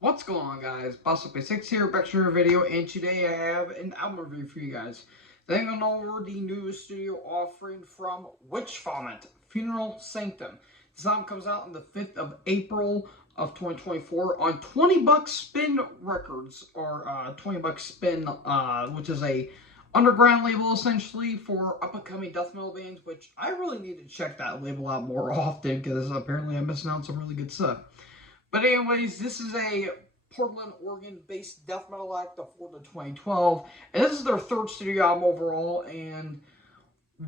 What's going on, guys? Boss6 here, back to your video, and today I have an album review for you guys. Then going over the new studio offering from Witch Vomit, Funeral Sanctum. This album comes out on the 5th of April of 2024 on 20 Bucks Spin Records, or 20 Bucks Spin, which is a underground label essentially for up-and-coming death metal bands, which I really need to check that label out more often because apparently I'm missing out on some really good stuff. But anyways, this is a Portland, Oregon-based death metal act of 2012, and this is their third studio album overall, and,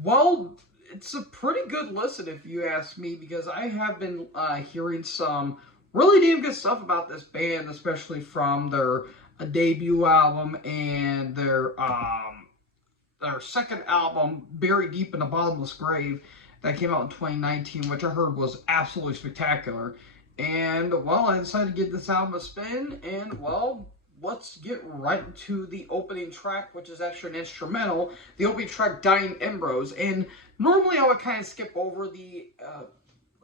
well, it's a pretty good listen if you ask me, because I have been hearing some really damn good stuff about this band, especially from their debut album and their second album, Buried Deep in a Bottomless Grave, that came out in 2019, which I heard was absolutely spectacular. And, well, I decided to give this album a spin, and, well, let's get right into the opening track, which is actually an instrumental, the opening track, Dying Embers. And normally I would kind of skip over the,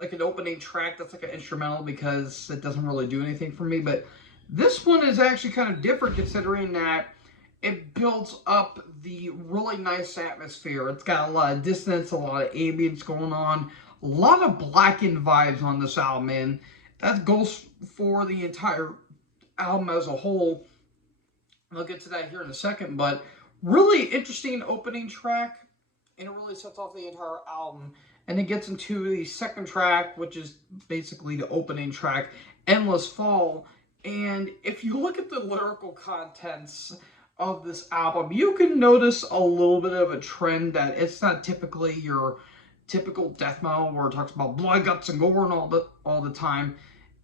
like an opening track that's like an instrumental because it doesn't really do anything for me, but this one is actually kind of different considering that it builds up the really nice atmosphere. It's got a lot of dissonance, a lot of ambience going on, a lot of Blackened vibes on this album, and that goes for the entire album as a whole. I'll get to that here in a second, but really interesting opening track, and it really sets off the entire album. And it gets into the second track, which is basically the opening track, Endless Fall. And if you look at the lyrical contents of this album, you can notice a little bit of a trend that it's not typically your typical death metal where it talks about blood, guts, and gore and all the time.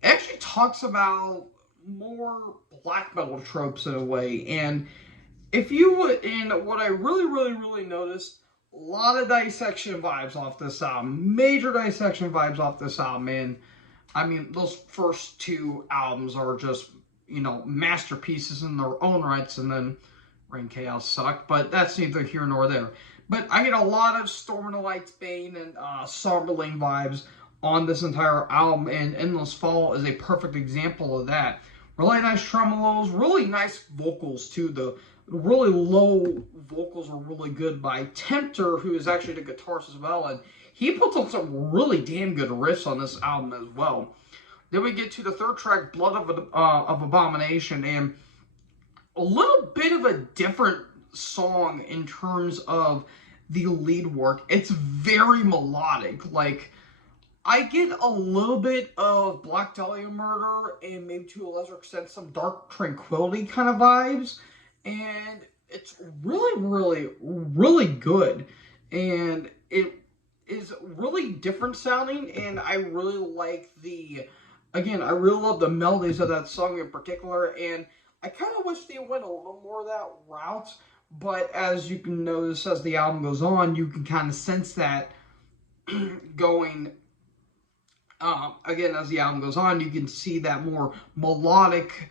It actually talks about more black metal tropes in a way. And if you would, and what I really noticed, a lot of dissection vibes off this album, major dissection vibes off this album. And I mean, those first two albums are just, masterpieces in their own rights, and then Rain Chaos sucked, but that's neither here nor there. But I get a lot of Storm in the Light's Bane and Somberling vibes on this entire album, and Endless Fall is a perfect example of that. Really nice tremolos, really nice vocals too. The really low vocals are really good by Tempter, who is actually the guitarist as well, and he puts on some really damn good riffs on this album as well. Then we get to the third track, Blood of Abomination, and a little bit of a different song in terms of the lead work. It's very melodic. Like, I get a little bit of Black Dahlia Murder and maybe to a lesser extent some Dark Tranquility kind of vibes. And it's really good. And it is really different sounding, and I really like I really love the melodies of that song in particular, and I kind of wish they went a little more of that route, but as you can notice as the album goes on, you can kind of sense that going, again, as the album goes on, you can see that more melodic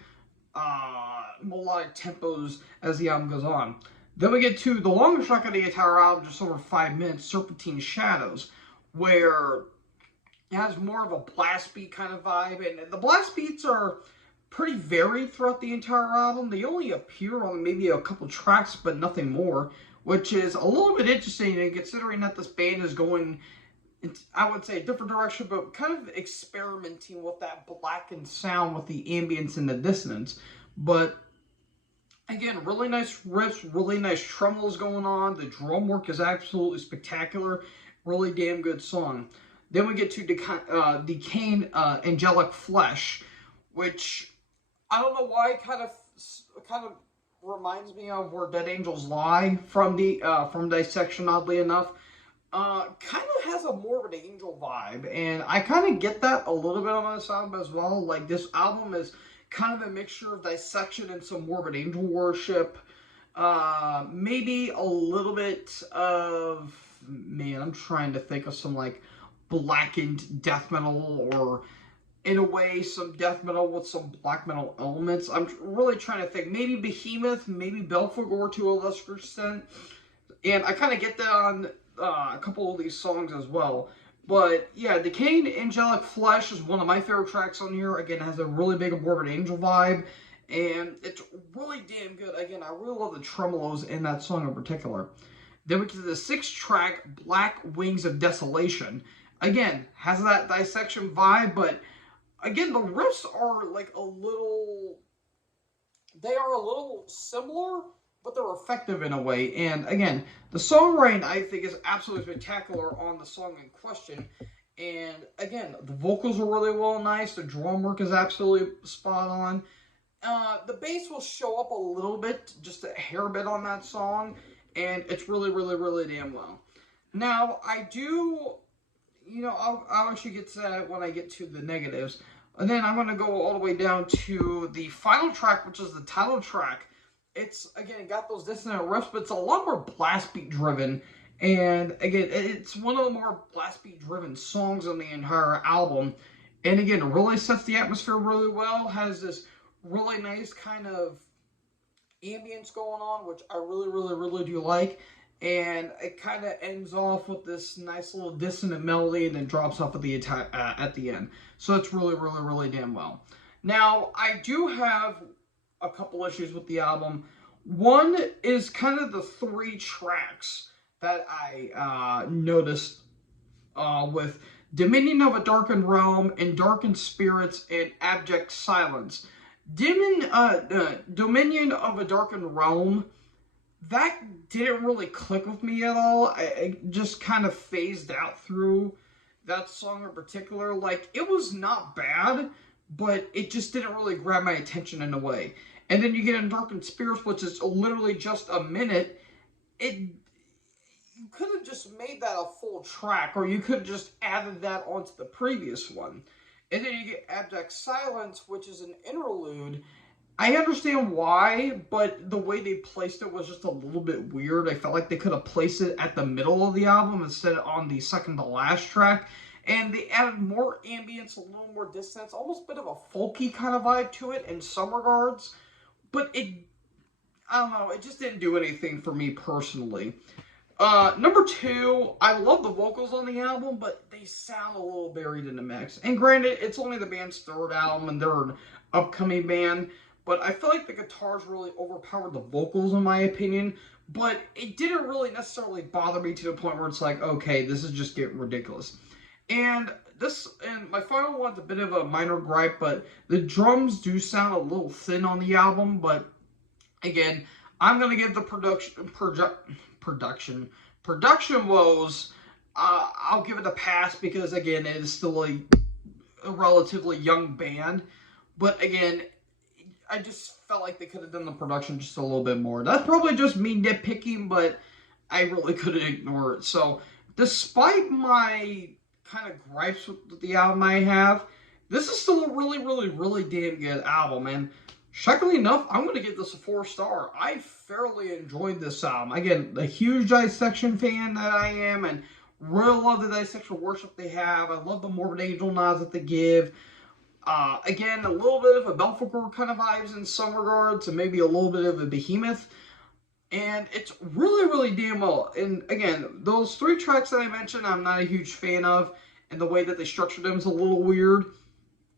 tempos as the album goes on. Then we get to the longest track of the entire album, just over 5 minutes, Serpentine Shadows, where it has more of a blast beat kind of vibe, and the blast beats are pretty varied throughout the entire album. They only appear on maybe a couple tracks, but nothing more, which is a little bit interesting, and considering that this band is going, I would say, a different direction, but kind of experimenting with that blackened sound with the ambience and the dissonance. But again, really nice riffs, really nice tremolos going on. The drum work is absolutely spectacular. Really damn good song. Then we get to Decaying Angelic Flesh, which I don't know why it kind of reminds me of Where Dead Angels Lie from Dissection, oddly enough. Kind of has a Morbid Angel vibe, and I kind of get that a little bit on this album as well. Like, this album is kind of a mixture of Dissection and some Morbid Angel worship. Maybe a little bit of, man, I'm trying to think of some, like, blackened death metal, or in a way some death metal with some black metal elements. I'm really trying to think. Maybe Behemoth, maybe Belphegor to a lesser extent. And I kind of get that on a couple of these songs as well. But yeah, Decaying Angelic Flesh is one of my favorite tracks on here. Again, it has a really big Morbid Angel vibe, and it's really damn good. Again, I really love the tremolos in that song in particular. Then we get to the 6th track, Black Wings of Desolation. Again, has that dissection vibe, but again, the riffs are like they are a little similar, but they're effective in a way. And again, the songwriting, I think, is absolutely spectacular on the song in question. And again, the vocals are really nice. The drum work is absolutely spot on. The bass will show up a little bit, just a hair bit on that song, and it's really damn well. Now, I do, I'll actually get to that when I get to the negatives. And then I'm going to go all the way down to the final track, which is the title track. It's, again, got those dissonant riffs, but it's a lot more blast beat driven. And, again, it's one of the more blast beat driven songs on the entire album. And, again, it really sets the atmosphere really well. Has this really nice kind of ambience going on, which I really do like. And it kind of ends off with this nice little dissonant melody and then drops off at the end. So it's really damn well. Now, I do have a couple issues with the album. One is kind of the 3 tracks that I noticed with Dominion of a Darkened Realm and Darkened Spirits and Abject Silence. Dominion of a Darkened Realm, that didn't really click with me at all. I just kind of phased out through that song in particular. Like, it was not bad, but it just didn't really grab my attention in a way. And then you get in Darkened Spirits, which is literally just a minute. You could have just made that a full track, or you could have just added that onto the previous one. And then you get Abject Silence, which is an interlude. I understand why, but the way they placed it was just a little bit weird. I felt like they could have placed it at the middle of the album instead of on the second to last track. And they added more ambience, a little more dissonance, almost a bit of a folky kind of vibe to it in some regards. But I don't know, it just didn't do anything for me personally. Number 2, I love the vocals on the album, but they sound a little buried in the mix. And granted, it's only the band's 3rd album, and they're an upcoming band. But I feel like the guitars really overpowered the vocals, in my opinion. But it didn't really necessarily bother me to the point where it's like, okay, this is just getting ridiculous. And my final one's a bit of a minor gripe, but the drums do sound a little thin on the album. But again, I'm going to give the production woes, I'll give it a pass because, again, it is still a relatively young band. But again, I just felt like they could have done the production just a little bit more. That's probably just me nitpicking, but I really couldn't ignore it. So, despite my kind of gripes with the album I have, this is still a really damn good album. And shockingly enough, I'm going to give this a 4-star. I fairly enjoyed this album. Again, a huge Dissection fan that I am, and really love the Dissection worship they have. I love the Morbid Angel nods that they give. Again, a little bit of a Belphegor kind of vibes in some regards, and maybe a little bit of a Behemoth. And it's really damn well. And again, those 3 tracks that I mentioned, I'm not a huge fan of, and the way that they structured them is a little weird.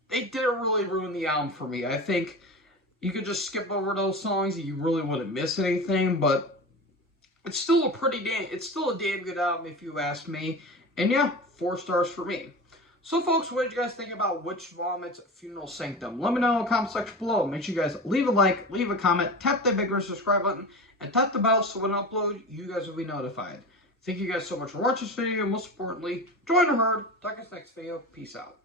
They didn't really ruin the album for me. I think you could just skip over those songs and you really wouldn't miss anything, but it's still a damn good album if you ask me. And yeah, 4 stars for me. So folks, what did you guys think about Witch Vomit's Funeral Sanctum? Let me know in the comment section below. Make sure you guys leave a like, leave a comment, tap that big red subscribe button, and tap the bell so when I upload, you guys will be notified. Thank you guys so much for watching this video, and most importantly, join the herd. Talk to us next video. Peace out.